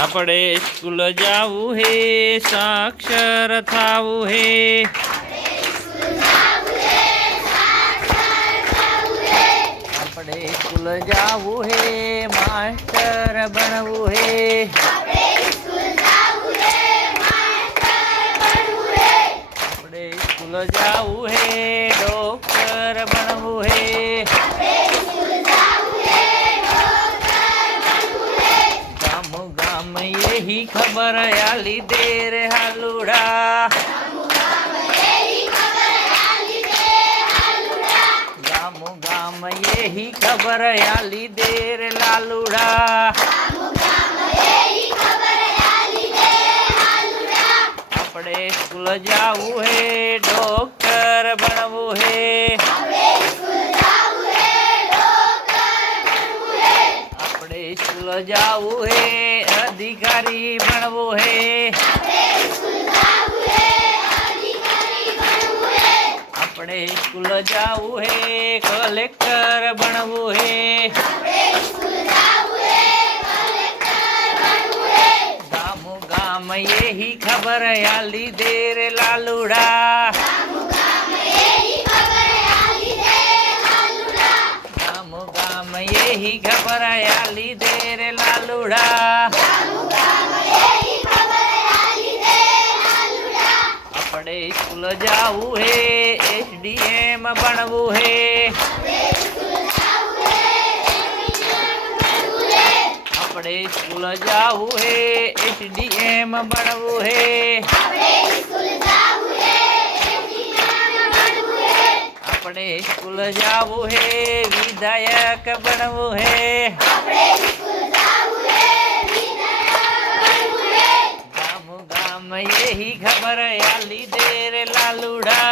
આપણે સ્કૂલ જાવું હે, સાક્ષર થાવું હે. આપણે સ્કૂલ જાવું હે, માસ્ટર બનવું હે. આપણે સ્કૂલ જાવું હે, ડોક્ટર બનવું હે. गाम यही खबर आली देर हालूड़ा. गाम यही खबर आली देर लालूड़ा. अपने स्कूल जावू है, डॉक्टर बनवू है. अपने स्कूल जावू है, अधिकारी बनवू है. अपने स्कूल जावू है, कलेक्टर बनवू है. गामो गाम यही खबर आली देर लालूड़ा. गामो गाम यही खबर आली देर लालूड़ा. अपने स्कूल जावू है, एसडीएम बनवू है. अपने स्कूल जावू है, एसडीएम बनवू है. अपने स्कूल जावू है, विधायक बनवू है. गाम गाम यही खबर आली देर लालूड़ा.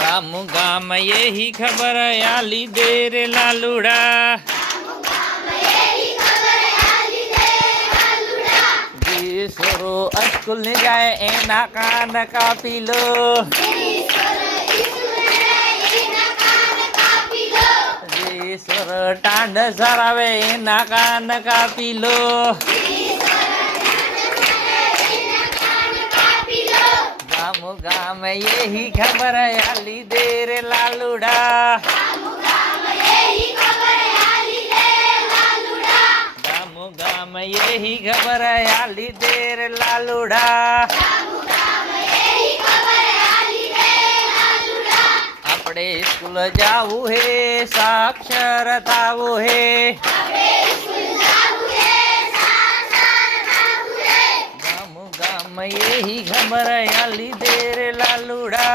गाम गाम यही खबर आली देर लालूड़ा. सोरो स्कूल ने जाए एना कान कापी लो. सोर टांड सरावे एना कान कापी लो. गाम गाम यही खबर आली देर लालूड़ा. गाम यही खबर आली देर लालूड़ा. अपने स्कूल जावू है, साक्षर थावू है. गाम गाम यही खबर आली देर लालूड़ा.